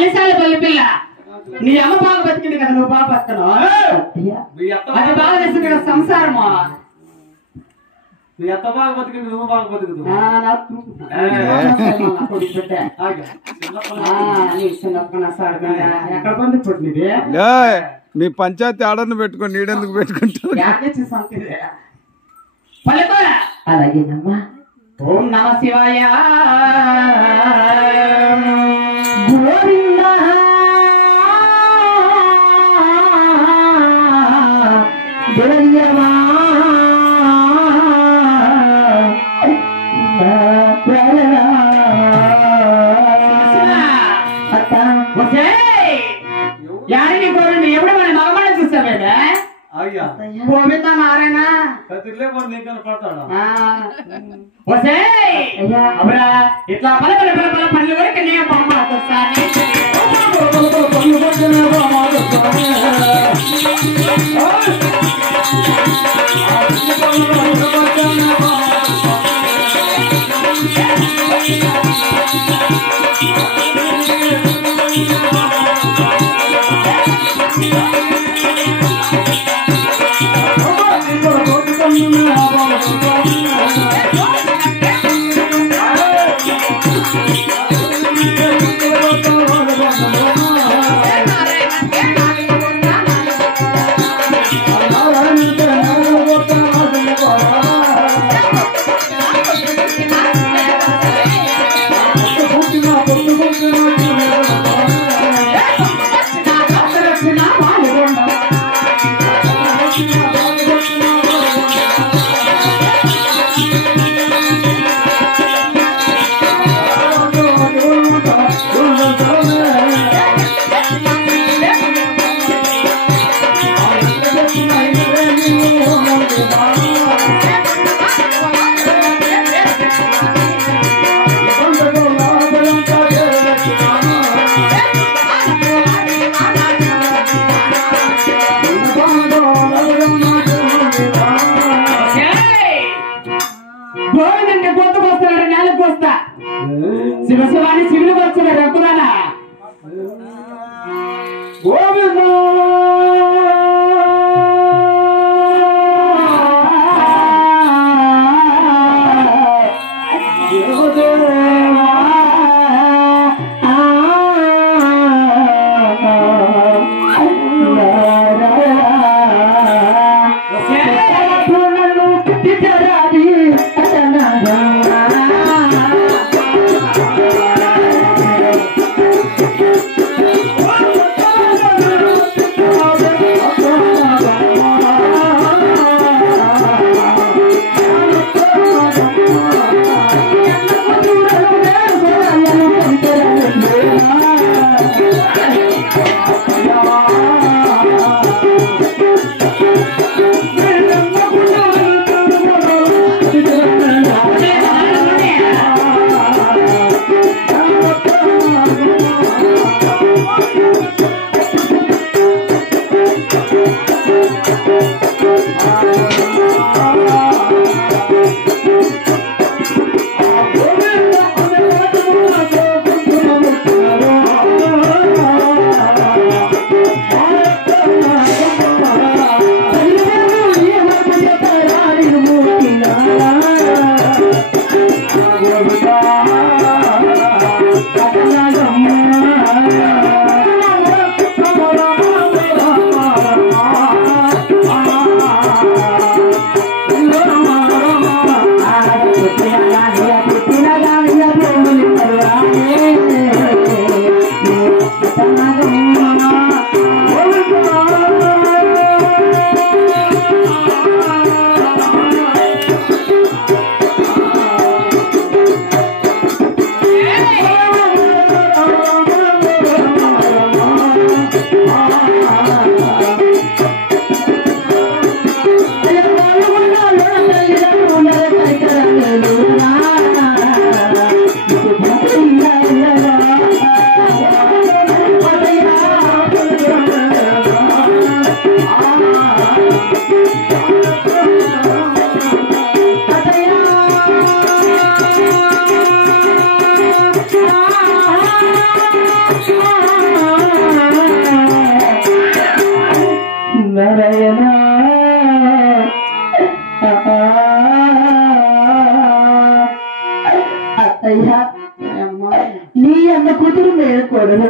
పల్లెసాల పల్లె పిల్ల నీ అమ్మ బాగా బతికింది కదా నువ్వు బాగా బతకను అది బాగా తెలిసింది కదా సంసారము నీ అత్త బాగా బతికింది నువ్వు బాగా బతుకుదు ఎక్కడ బంధు పుట్టినది మీ పంచాయతీ ఆర్డర్ను పెట్టుకొని నీడెందుకు పెట్టుకుంటావు పల్లెకోరా అలాగేనమ్మా ఓం నమ శివాయ గోవింద జయమా యారిని గోవింద ఎప్పుడు మన మగమణ చూస్తావే అయ్యా గోవింద నారాయణ కతిర్లే పడి నీకు పడతాడా అబ్బరా ఇట్లా పల పల పల పల పనులు వరకు నీ బొమ్మ శివశివాని శివులు వచ్చాడు రఘురానా గోవింద కూతురు నేను కొడలు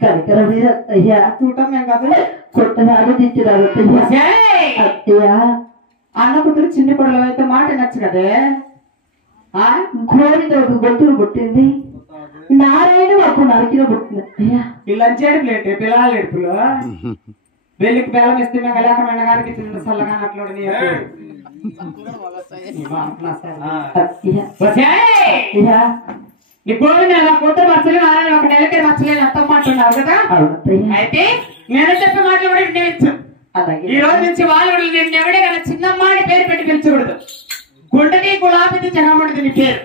కనికరం అయ్యా చూడటం ఏం కాదు కొట్టరాలు తెచ్చిరాలు అత్తయ్య అన్న కూతురు చిన్ని కొడలు అయితే మాట నచ్చు కదే గోవింద ఒక గొంతులు పుట్టింది నారాయణ ఒక నరికిన పుట్టింది అయ్యా వీళ్ళంచేడు ప్లేట్ పిల్లలు ఎడుపులు వెళ్ళికి బెల్లం ఇస్తే మేము లేకమైన గారికి తిన్న చల్లగా అట్లా నీ గోవింద కూతురు మచ్చలు నారాయణ ఒక నెలకే మచ్చలేదు అంత మాట్లాడినారు కదా అయితే నేను చెప్పే మాటలు కూడా వినేచ్చు ఈ రోజు నుంచి వాళ్ళు నేను ఎవడే కదా చిన్నమ్మ అని పేరు పెట్టి పిలిచకూడదు గుండెని గులాబీది జగముడిది నీ పేరు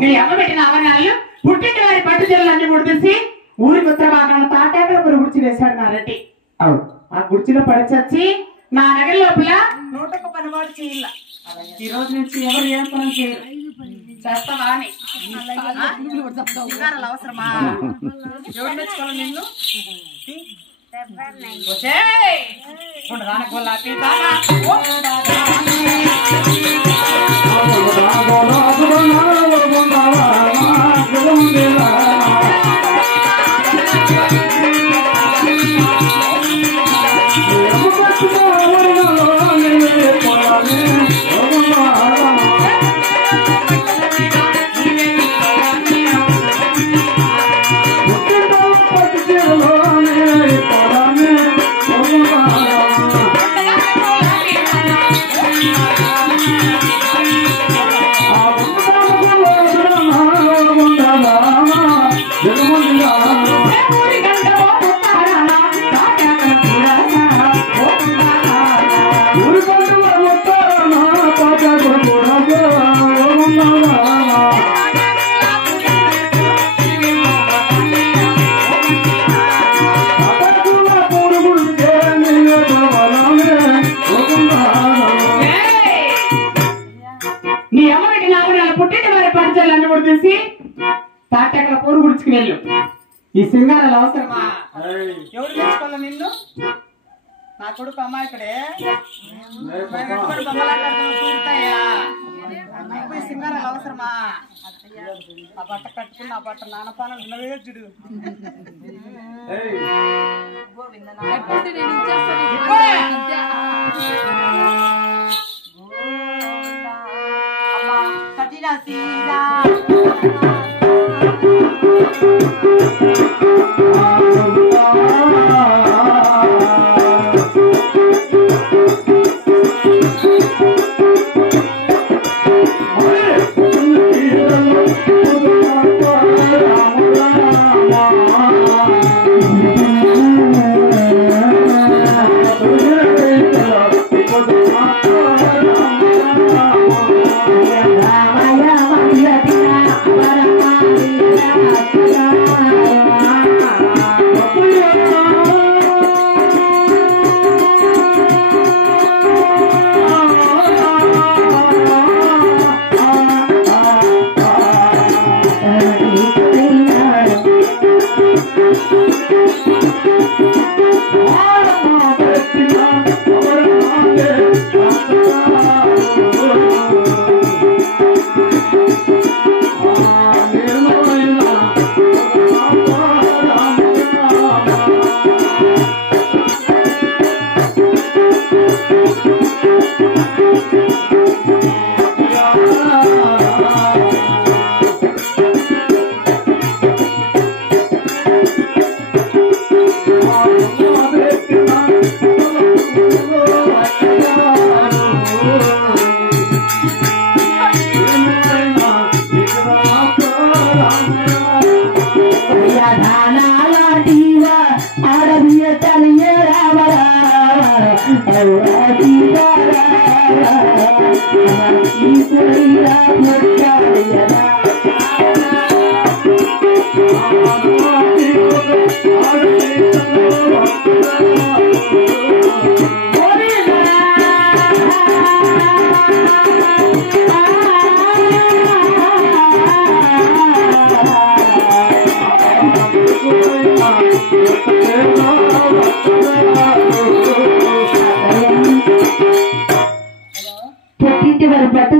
నీ అమ్మ పెట్టిన ఆవరణాలు పుట్టింటి వారి పట్టు చెల్లెలన్నీ గుడితేసి ఊరికి ఉత్తర భాగాన తాటాకలు ఒక గుడిచి వేశాడు నా రెడ్డి ఆ గుడిచిలో పడిచొచ్చి నా నగర లోపల 101 పనివాడు చేయాల ఈ రోజు నుంచి ఎవరు ఏం పని చేయరు చేస్తావా అని అవసరమా ఎవరు మెచ్చుకోవాలి నిన్ను నీ అమ్మ పెట్టిన ఆవరణాలు పుట్టిన వారి పంచాలన్నీ కొట్టేసి తాటాకల పోరు గుడిచుకు వెళ్ళు ఈ సింగారాలు అవసరమా ఎవరు తెచ్చుకోవాలి నిన్ను నా కొడుకు అమ్మాయికడే సింగారాలు అవసరమా ఆ బట్ట కట్టుకుని ఆ బట్ట నాన్న పానం ఉన్నవే చూడు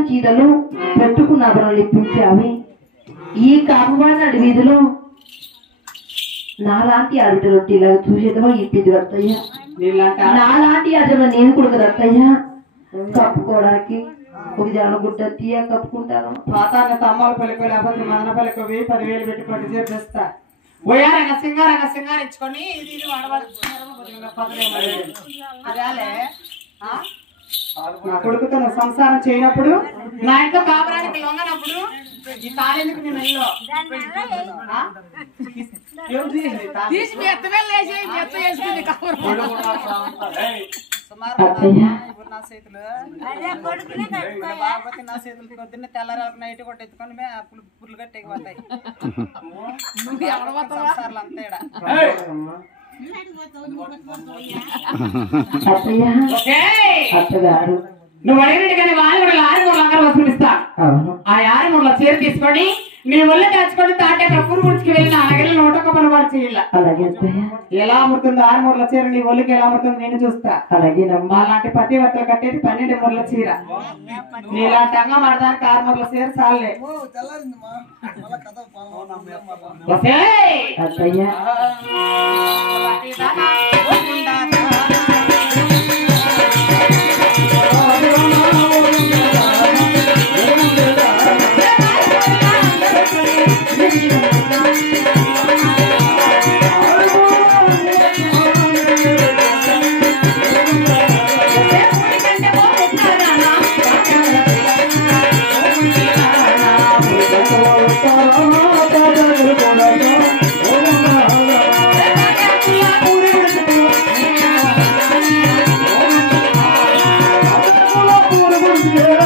చీరలు పెట్టుకున్న ఇప్పించావి ఈ కాపువాడ వీధిలో నాలాంటి ఆడబిడ్డ రొట్టి ఇలా చూసేదేమో ఇప్పింది అత్తయ్య. నీళ్ళంట నాలాంటి అజమ నేను కొడుకు అత్తయ్య కప్పుకోవడానికి ఒక జనం గుడ్డ తీయ కప్పుకుంటాను. పాతాన్న తమ్మాలు పలికి లేకపోతే మదన పలికి 10,000 పెట్టి పట్టు చేపిస్తా. పోయారంగా సింగారించుకొని ఇది అదేలే నా కొడుకుతో నువ్వు సంసారం చేయనప్పుడు నా ఇంట్లో కాపురానికి లొంగనప్పుడు ఈ తాళెందుకు నేను ఇల్లు నా చేతులు బాగపోతే నా చేతులు పొద్దున్న తెల్లరాకు నైట్ కొట్టి ఎత్తుకొని పుల్లు కట్టేకి పోతాయి సంసారాలు అంతేడా. అత్తగారు నువ్వు అడిగినట్టుగానే వాళ్ళు కూడా 600 వసూలు ఇస్తా. ఆ 600 చీర తీసుకొని నీ ఒళ్ళు దాచుకొని తాటే కప్పురు గుడికి వెళ్ళిన అలాగే 101 పనులు చేయాల. అలాగే ఎలా అమ్ముతుందో 600 చీర నీ ఒళ్ళుకి ఎలా అమ్ముతుందో నేను చూస్తా. అలాగే అలాంటి పతి వర్తలు కట్టేది 12 మూరల చీర. నీలాంటి అంగం ఆడదానికి 6 మూరల చీర చాలే. అత్తయ్య Yeah.